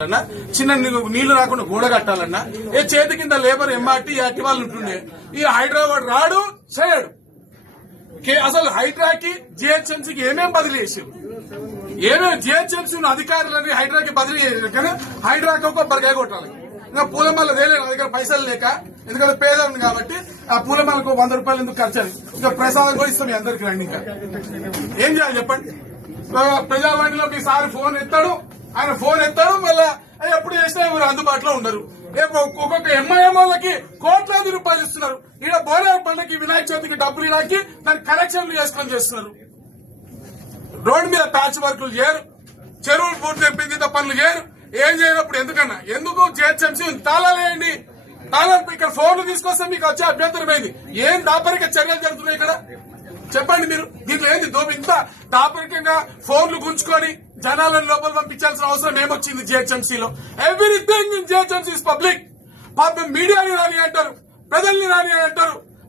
చిన్న నీళ్లు రాకుండా గోడ కట్టాలన్నా ఏ చేతి కింద లేబర్ ఎంఆర్టీ యాక్టి వాళ్ళు ఉంటుండే ఈ హైదరాబాద్ రాడు చేయడు. అసలు హైడ్రాకి జిహెచ్ఎంసీకి ఏమేం బదిలీ చేసారు, ఏమేమి జిహెచ్ఎంసీ ఉన్న అధికారులని హైడ్రాకి బదిలీ చేసారు. కానీ హైడ్రాకి ఒక బరికాయ కొట్టాలి. ఇంకా పూలమాల వేయలేదు నా దగ్గర పైసలు లేక, ఎందుకంటే పేదలు కాబట్టి ఆ పూలమాలకు 100 రూపాయలు ఎందుకు ఖర్చు. ఇంకా ప్రసాదం కూడా ఇస్తాం మీ అందరికి రండి. ఇంకా ఏం చేయాలి చెప్పండి. ప్రజావాణిలో మీ సార్ ఫోన్ ఎత్తాడు, ఆయన ఫోన్ ఎత్తాడు, మళ్ళీ ఎప్పుడు చేసినా ఎవరు అందుబాటులో ఉండరు. ఒక్కొక్క ఎంఐఎం వాళ్ళకి కోట్లాది రూపాయలు ఇస్తున్నారు. ఈడ బోరే పండుగకి వినాయక చవితికి డబ్బులు ఇలాకి దాని కలెక్షన్లు చేసుకొని చేస్తున్నారు. రోడ్డు మీద ప్యాచ్ వర్కులు చేయరు, చెరువులు పూర్తి తెప్పింది పనులు చేయరు. ఏం చేయనప్పుడు ఎందుకన్నా ఎందుకు జిహెచ్ఎంసీ తాళాలు వేయండి. తాళాలు ఇక్కడ ఫోన్లు తీసుకొస్తే మీకు వచ్చే అభ్యంతరం ఏంది? ఏం దాపరిక చర్యలు జరుగుతున్నాయి ఇక్కడ చెప్పండి మీరు. దీంట్లో ఏంది ఇంత దాపరికంగా ఫోన్లు గుంజుకొని జనాలను లోపల పంపించాల్సిన అవసరం ఏమొచ్చింది జిహెచ్ఎంసీలో? Everything in GHMC is public. మీడియాని రాని అంటారు, ప్రజల్ని రాని అంటారు.